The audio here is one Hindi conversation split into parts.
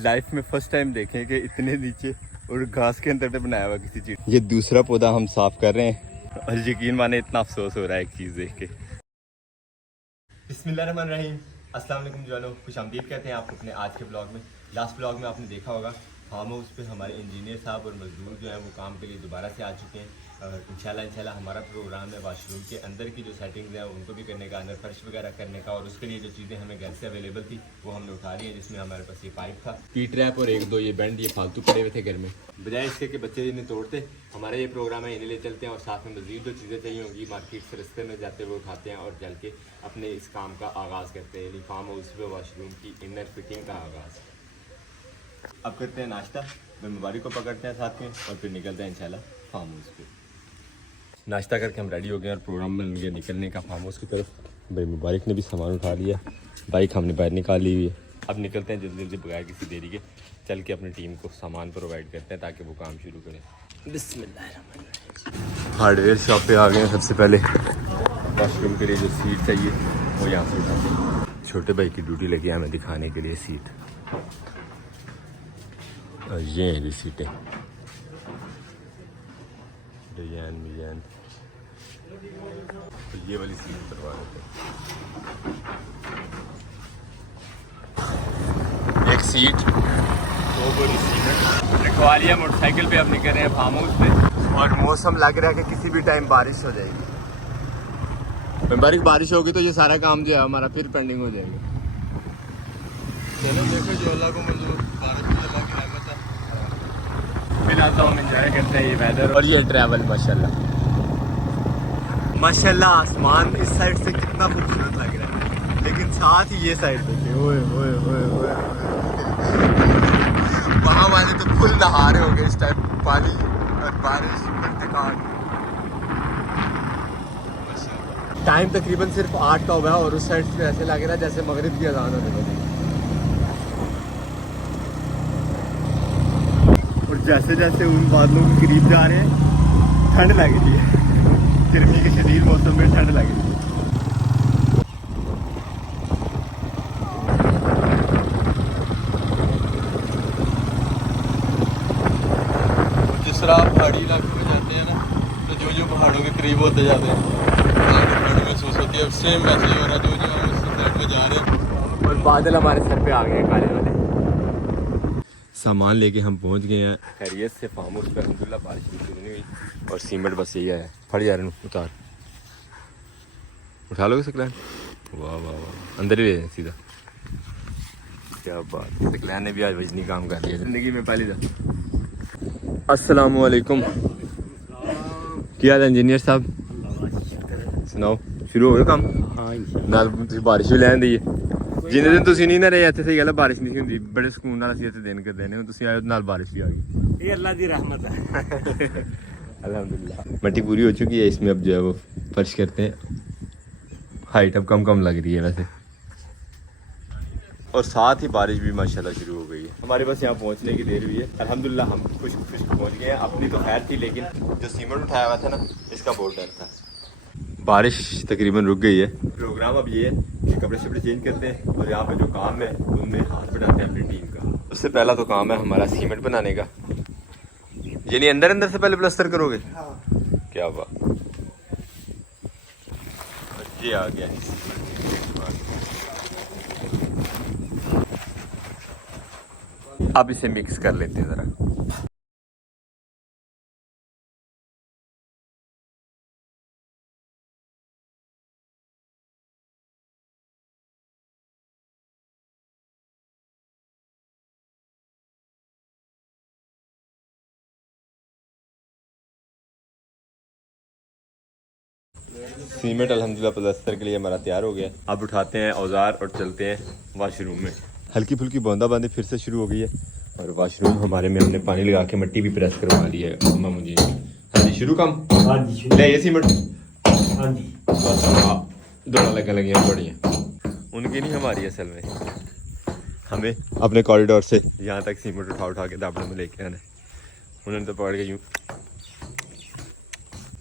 लाइफ में फर्स्ट टाइम देखें कि इतने नीचे और घास के अंदर पे बनाया हुआ किसी चीज़। ये दूसरा पौधा हम साफ कर रहे हैं और यकीन माने इतना अफसोस हो रहा है एक चीज़ देख के। बिस्मिल्लाहिर्रहमानिर्रहीम, अस्सलाम वालेकुम जानो, खुशामदीद कहते हैं आपको अपने आज के ब्लॉग में। लास्ट ब्लॉग में आपने देखा होगा फार्म हाउस पे हमारे इंजीनियर साहब और मजदूर जो हैं वो काम के लिए दोबारा से आ चुके हैं। और इंशाल्लाह हमारा प्रोग्राम है वाशरूम के अंदर की जो सेटिंग्स हैं उनको भी करने का, अंदर फर्श वगैरह करने का, और उसके लिए जो चीज़ें हमें घर से अवेलेबल थी वो हमने उठा ली है। जिसमें हमारे पास ये पाइप था, टी ट्रैप और एक दो ये बेंड, ये फालतू पड़े हुए थे घर में। बजाय इसके कि बच्चे इन्हें तोड़ते, हमारा ये प्रोग्राम है इन्हें ले चलते हैं और साथ में मज़ीद जो चीज़ें चाहिए होंगी मार्केट से रस्ते में जाते हुए उठाते हैं और चल के अपने इस काम का आगाज़ करते हैं, यानी फार्म हाउस पे वाशरूम की इनर फिटिंग का आगाज़। अब करते हैं नाश्ता, मैं मुबारक को पकड़ते हैं साथ में और फिर निकलते हैं इंशाल्लाह फार्म हाउस पे। नाश्ता करके हम रेडी हो गए और प्रोग्राम बन गया निकलने का फार्म हाउस की तरफ। भाई मुबारक ने भी सामान उठा लिया, बाइक हमने बाहर निकाल ली हुई है। अब निकलते हैं जल्दी जल्दी बगैर किसी देरी के, चल के अपनी टीम को सामान प्रोवाइड करते हैं ताकि वो काम शुरू करें। बिस्मिल्लाह। हार्डवेयर शॉप पे आ गए हैं। सबसे पहले वॉशरूम के लिए जो सीट चाहिए वो यहाँ से उठाते हैं। छोटे भाई की ड्यूटी लगी है हमें दिखाने के लिए सीट, और ये हैं जी सीटें, डिजाइन मिजाइन। तो ये वाली सीट करवा देते हैं, एक सीट, दो बड़ी सीट रखवा लिया मोटरसाइकिल पे। अब निकल रहे हैं फार्म हाउस पे और मौसम लग रहा है कि किसी भी टाइम बारिश हो जाएगी। बारिश होगी तो ये सारा काम जो है हमारा फिर पेंडिंग हो जाएगा। चलो देखो जो अल्लाह को मंजूर, बारिश में अल्लाह की रहमत है। फिलहाल तो हम एंजॉय करते हैं ये वेदर और ये ट्रैवल। माशाल्लाह माशाल्लाह, आसमान इस साइड से कितना खूबसूरत लग रहा है, लेकिन साथ ही ये साइड देखिए, ओए ओए ओए ओए, वहाँ वाले तो फुल नहा रहे होंगे इस टाइम, पानी और बारिश इंतकाल। टाइम तकरीबन सिर्फ 8 का हुआ है और उस साइड से ऐसे लग रहा है जैसे मगरिब की अज़ान होने वाली है। और जैसे जैसे उन बादलों के करीब जा रहे हैं ठंड लग रही है, गर्मी के शदीद मौसम में ठंड लग रही है। जिस तरह आप पहाड़ी इलाके में जाते हैं ना, तो जो जो पहाड़ों के करीब होते जाते हैं ठंड महसूस होती है, सेम वैसे ही हो रहा है जो जो हम उस साइड में जा रहे हैं। और बादल हमारे सर पे आ गए काले वाले। सामान लेके हम पहुंच गए हैं खैरियत से फार्म हाउस पे। अल्हम्दुलिल्लाह बारिश भी शुरू नहीं हुई और सीमेंट बस यही है। फट जा रहे हैं, उतार उठा लोगे सकलैन? वाह वाह वाह, अंदर ही ले जाए सीधा। क्या बात, सकलैन ने भी आज वजनी काम कर लिया ज़िंदगी में पहली दफ़ा। अस्सलाम वालेकुम, क्या हाल है इंजीनियर साहब? सुनाओ, शुरू हो गया काम? हाँ इंशाल्लाह। बारिश भी लैन दी है। जिन्ने दिन तुसीं नहीं ना रहे ਇੱਥੇ, सही गल है, बारिश नहीं होंगी। बड़े सुकून नाल ਅਸੀਂ ਇੱਥੇ दिन करते हैं, तुसीं आए नाल बारिश भी आ गई। ये अल्लाह की रहमत है। अल्हम्दुलिल्लाह। मट्टी पूरी हो चुकी है, इसमें अब जो है वो फर्श करते हैं। हाइट अब कम कम लग रही है वैसे, और साथ ही बारिश भी माशाल्लाह शुरू हो गई है। हमारे पास यहाँ पहुँचने की देर हुई है। अल्हम्दुलिल्लाह हम खुश पहुँच गए हैं। अपनी तो खैर थी, लेकिन जो सीमेंट उठाया हुआ था ना, इसका बहुत डर था। बारिश तकरीबन रुक गई है। प्रोग्राम अब ये है कि कपड़े शपड़े चेंज करते हैं और यहाँ पे जो काम है उनमें हाथ बढ़ाते हैं अपनी टीम का। उससे पहला तो काम है हमारा सीमेंट बनाने का, यानी अंदर अंदर से पहले प्लास्टर करोगे? हाँ। क्या बात, ये आ गया है। अब इसे मिक्स कर लेते हैं ज़रा। सीमेंट अल्हम्दुलिल्लाह प्लास्टर के लिए हमारा तैयार हो गया। अब उठाते हैं औजार और चलते हैं वाशरूम में। हल्की फुल्की बूंदाबांदी फिर से शुरू हो गई है और वाशरूम हमारे में हमने पानी लगा के मिट्टी भी प्रेस करवा ली है। अम्मा मुझे हाँ जी शुरू काम। हाँ जी ले ये सीमेंट। हाँ जी बस दोनों लगे बढ़िया, उनकी नहीं हमारी असल में। हमें अपने कॉरिडोर से यहाँ तक सीमेंट उठा के दाबड़े में लेके आना है। उन्होंने तो पकड़ के यूँ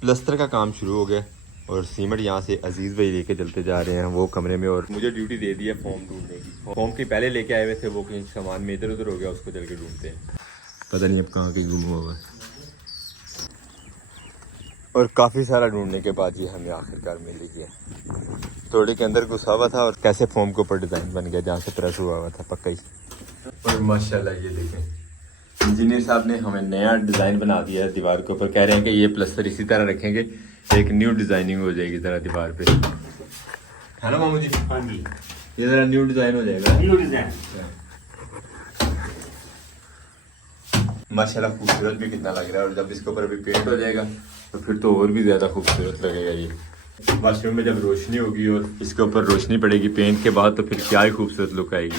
प्लास्टर का काम शुरू हो गया। और सीमेंट यहाँ से अजीज़ भाई लेके चलते जा रहे हैं वो कमरे में, और मुझे ड्यूटी दे दी है फॉर्म ढूंढने की। फॉर्म के पहले लेके आए हुए थे, वो कहीं सामान में इधर उधर हो गया, उसको चल के ढूंढते हैं, पता नहीं अब कहाँ कहीं गुम हुआ। और काफ़ी सारा ढूंढने के बाद ये हमें आखिरकार मिल रही है। थोड़े के अंदर घुसा हुआ था और कैसे फॉर्म के ऊपर डिज़ाइन बन गया जहाँ से प्रेस हुआ हुआ था पक्का ही। और माशाल्लाह ये देखें, इंजीनियर साहब ने हमें नया डिज़ाइन बना दिया है दीवार के ऊपर। कह रहे हैं कि ये प्लस्तर इसी तरह रखेंगे, एक न्यू डिज़ाइनिंग हो जाएगी ज़रा दीवार पे, है ना मामू जी? हाँ जी, ये ज़रा न्यू डिज़ाइन हो जाएगा। न्यू डिज़ाइन माशाल्लाह खूबसूरत भी कितना लग रहा है, और जब इसके ऊपर अभी पेंट हो जाएगा तो फिर तो और भी ज़्यादा खूबसूरत लगेगा ये। वाशरूम में जब रोशनी होगी और इसके ऊपर रोशनी पड़ेगी पेंट के बाद, तो फिर क्या ही खूबसूरत लुक आएगी।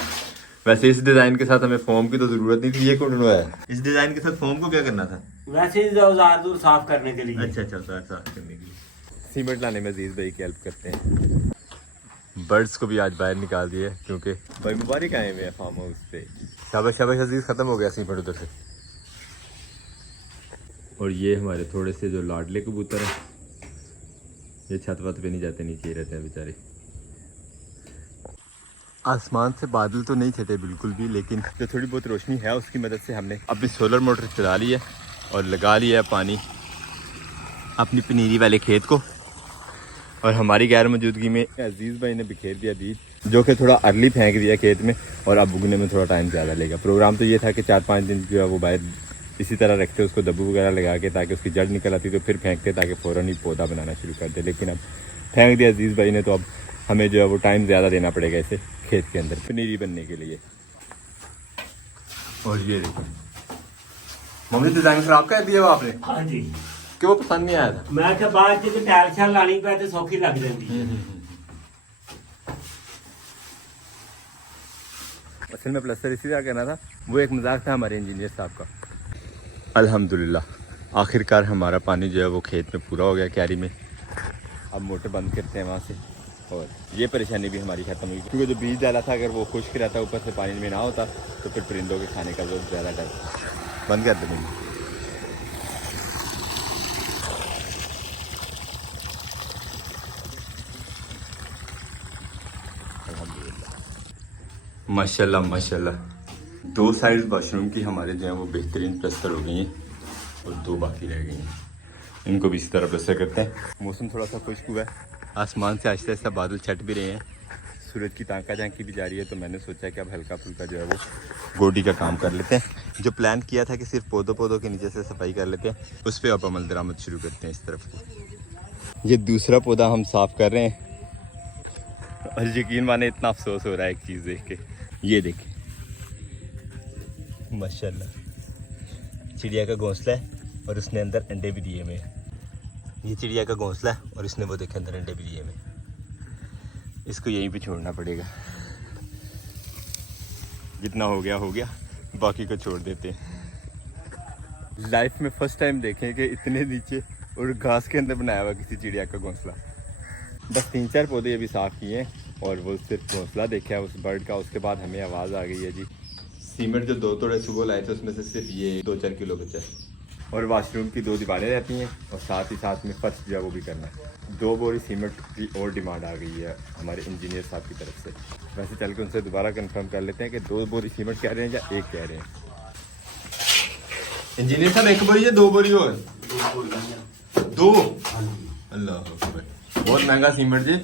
वैसे इस डिज़ाइन के साथ हमें फोम की तो ज़रूरत नहीं थी, ये कौन है? इस डिज़ाइन के साथ फोम को क्या करना था? वैसे ही औजार दूर साफ करने के लिए। अच्छा औजार साफ करने के लिए। सीमेंट लाने में अजीज़ भाई की हेल्प करते हैं। बर्ड्स को भी आज बाहर निकाल दिए क्योंकि भाई मुबारक आए हुए हैं फार्म हाउस पे। शाबाश शाबाश अजीज़, ख़त्म हो गया सीमेंट उधर से। और ये हमारे थोड़े से जो लाडले कबूतर हैं, ये छत वत पे नहीं जाते, नीचे ही रहते हैं बेचारे। आसमान से बादल तो नहीं छटे बिल्कुल भी, लेकिन जो थोड़ी बहुत रोशनी है उसकी मदद से हमने अपनी सोलर मोटर चला ली है और लगा लिया है पानी अपनी पनीरी वाले खेत को। और हमारी गैर मौजूदगी में अजीज़ भाई ने बिखेर दिया बीज, जो कि थोड़ा अर्ली फेंक दिया खेत में, और अब उगने में थोड़ा टाइम ज़्यादा लेगा। प्रोग्राम तो ये था कि 4-5 दिन जो है वो बाहर इसी तरह रखते, उसको दब्बू वगैरह लगा के ताकि उसकी जड़ निकल आती तो फिर फेंकते ताकि फ़ौरन ही पौधा बनाना शुरू कर दे। लेकिन अब फेंक दिया अजीज़ भाई ने, तो अब हमें जो है वो टाइम ज़्यादा देना पड़ेगा इसे खेत के अंदर पनीरी बनने के लिए। और ये देखो मम्मी डिज़ाइन ख़राब कर दिया वो आपने। हाँ जी, कि वो पसंद नहीं आया था। मैं क्या बाद च टाइल शाल लानी पे तो सौखी लग जाती। असल में प्लस्तर इसी तरह करना था, वो एक मजाक था हमारे इंजीनियर साहब का। अल्हम्दुलिल्लाह आखिरकार हमारा पानी जो है वो खेत में पूरा हो गया क्यारी में। अब मोटर बंद करते हैं वहाँ से, और ये परेशानी भी हमारी ख़त्म हुई, क्योंकि जो बीज डाला था अगर वो खुश्क रहता ऊपर से पानी में ना होता तो फिर परिंदों के खाने का जो ज़्यादा डर। बंद कर देंगे। माशाल्लाह माशाल्लाह, 2 साइड वाशरूम की हमारे जो है वो बेहतरीन प्लस्तर हो गई हैं और 2 बाकी रह गई हैं। इनको भी इसी तरह प्लस्तर करते हैं। मौसम थोड़ा सा खुश्क हुआ है, आसमान से आहिस्ता आहिस्ता बादल छट भी रहे हैं, सूरज की तांका झांकी भी जा रही है, तो मैंने सोचा कि अब हल्का फुल्का जो है वो गोडी का काम कर लेते हैं। जो प्लान किया था कि सिर्फ पौधों के नीचे से सफाई कर लेते हैं, उस पर अब अमल दरामद शुरू करते हैं। इस तरफ को ये दूसरा पौधा हम साफ़ कर रहे हैं, और यकीन माने इतना अफसोस हो रहा है एक चीज़ देख के। ये देखें माशाल्लाह, चिड़िया का घोंसला है और उसने अंदर अंडे भी दिए हमें। ये चिड़िया का घोंसला है और इसने वो देखे अंदर अंडे भी दिए हमें। इसको यहीं पे छोड़ना पड़ेगा, जितना हो गया, बाकी को छोड़ देते हैं। लाइफ में फर्स्ट टाइम देखें कि इतने नीचे और घास के अंदर बनाया हुआ किसी चिड़िया का घोंसला। बस 3-4 पौधे अभी साफ़ किए हैं और वो सिर्फ घोंसला देखा है उस बर्ड का। उसके बाद हमें आवाज़ आ गई है जी, सीमेंट जो 2 तोड़े सुबह लाए थे उसमें से सिर्फ ये 2-4 किलो बचा है। और वाशरूम की 2 दीवारें रहती हैं, और साथ ही साथ में फर्श जो है वो भी करना है। 2 बोरी सीमेंट की और डिमांड आ गई है हमारे इंजीनियर साहब की तरफ से। वैसे चल के उनसे दोबारा कंफर्म कर लेते हैं कि 2 बोरी सीमेंट कह रहे हैं या 1 कह रहे हैं। इंजीनियर साहब 1 बोरी या 2 बोरी और 2? अल्लाह बहुत महंगा सीमेंट जी,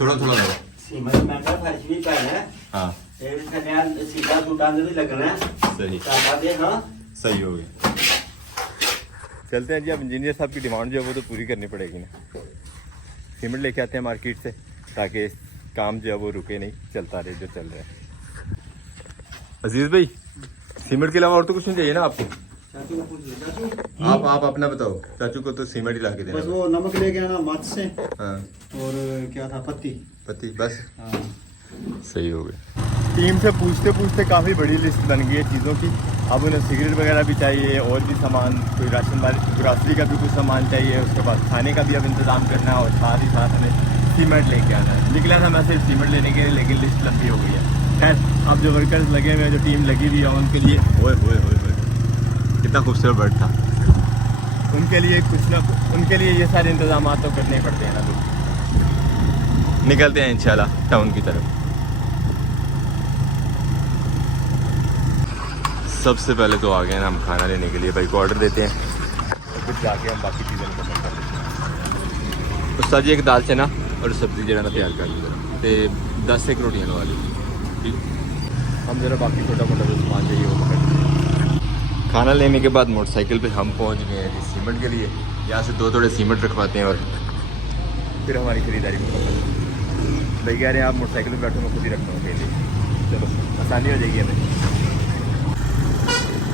थोड़ा लगा सीमेंट महंगा, फर्श भी करना है। हाँ सीधा सूटा भी लगना है। सही दे, हाँ सही हो गया। चलते हैं जी, अब इंजीनियर साहब की डिमांड जो है वो तो पूरी करनी पड़ेगी ना। सीमेंट लेके आते हैं मार्केट से ताकि काम जो है वो रुके नहीं, चलता रहे जो चल रहा है। अजीज़ भाई सीमेंट के अलावा और तो कुछ नहीं चाहिए ना आपको? आप अपना बताओ। चाचू को तो सीमेंट ही ला के देना, बस वो नमक लेके आना मत से। हाँ, और क्या था, पत्ती बस। हाँ। सही हो गया। टीम से पूछते काफ़ी बड़ी लिस्ट बन गई है चीज़ों की। अब उन्हें सिगरेट वगैरह भी चाहिए, और भी सामान, कोई राशन वाली ग्रॉसरी का भी कुछ सामान चाहिए, उसके बाद खाने का भी अब इंतज़ाम करना है, और साथ ही साथ हमें सीमेंट लेके आना है। निकला था मैं सिर्फ सीमेंट लेने के लिए, लेकिन लिस्ट लंबी हो गई है। खैर अब जो वर्कर्स लगे हुए हैं, जो टीम लगी हुई है उनके लिए, ओए कितना खूबसूरत बर्ड था। उनके लिए कुछ ना उनके लिए ये सारे इंतजाम तो करने ही पड़ते हैं ना। तो निकलते हैं इंशाल्लाह टाउन की तरफ। सबसे पहले तो आ गए हैं हम खाना लेने के लिए, भाई को ऑर्डर देते हैं और फिर जाके हम बाकी चीज़ें मुकम्मल कर लेते हैं। उस्ताद जी एक दाल चना और सब्ज़ी जरा ना तैयार कर दी तो 10 एक रोटियां लगा ली। ठीक, हम जरा बाकी छोटा मोटा जो सामान चाहिए वो पकड़। खाना लेने के बाद मोटरसाइकिल पे हम पहुंच गए हैं सीमेंट के लिए। यहाँ से 2 थोड़े सीमेंट रखवाते हैं और फिर हमारी ख़रीदारी मुकम्मल। भाई कह रहे हैं आप मोटरसाइकिल पर बैठो, मैं खुद ही रखता हूँ अकेले, चलो आसानी हो जाएगी हमें।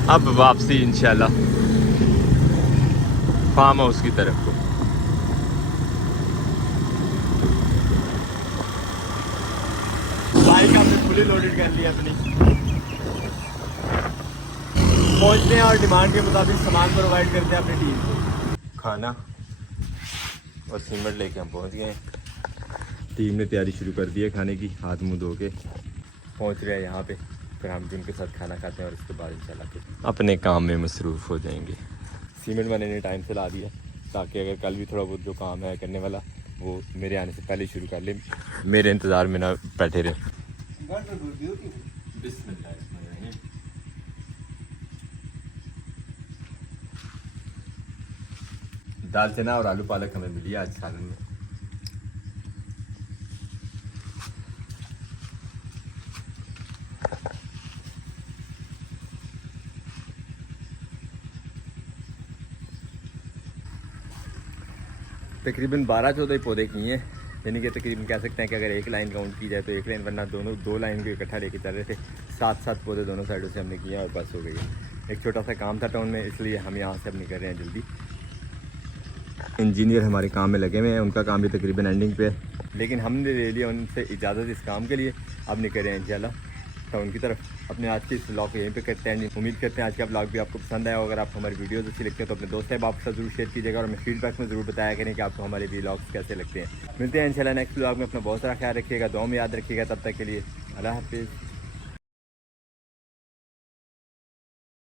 अब वापसी इंशाल्लाह फार्म हाउस की तरफ को। बाइक हमने फुली लोडेड कर लिया अपनी। पहुंचते हैं और डिमांड के मुताबिक सामान प्रोवाइड करते हैं अपनी टीम को। खाना और सीमेंट लेके हम पहुंच गए हैं। टीम ने तैयारी शुरू कर दी है खाने की, हाथ मुंह धो के पहुंच रहे हैं यहाँ पे। फिर हम जिनके साथ खाना खाते हैं और उसके बाद इंशाल्लाह अपने काम में मसरूफ़ हो जाएंगे। सीमेंट मैंने ने टाइम से ला दिया ताकि अगर कल भी थोड़ा बहुत जो काम है करने वाला वो मेरे आने से पहले शुरू कर ले, मेरे इंतज़ार में ना बैठे रहे। दाल चना और आलू पालक हमें मिली आज सालन में। तकरीबन 12-14 पौधे किए हैं, यानी कि तकरीबन कह सकते हैं कि अगर एक लाइन काउंट की जाए तो एक लाइन, वरना दो लाइन को इकट्ठा लेके चल रहे थे। 7 पौधे दोनों साइडों से हमने किया और बस हो गई है। एक छोटा सा काम था टाउन में, इसलिए हम यहाँ से अब निकल रहे हैं जल्दी। इंजीनियर हमारे काम में लगे हुए हैं, उनका काम भी तकरीबन एंडिंग पे है, लेकिन हमने ले लिया उनसे इजाज़त इस काम के लिए। अब निकल रहे हैं इंशाल्लाह टाउन की तरफ। अपने आज के इस ब्लॉग को यहीं पे करते हैं। उम्मीद करते हैं आज का ब्लॉग भी आपको पसंद आया। अगर आपको हमारी वीडियोस अच्छी लगती है तो अपने दोस्त साहब आपके साथ जरूर शेयर कीजिएगा और हमें फीडबैक में ज़रूर बताया करें कि आपको हमारे ब्लॉग्स कैसे लगते हैं। मिलते हैं इंशाल्लाह नेक्स्ट ब्लॉग में। अपना बहुत सारा ख्याल रखिएगा, दुआ में याद रखिएगा। तब तक के लिए अल्लाह हाफिज़।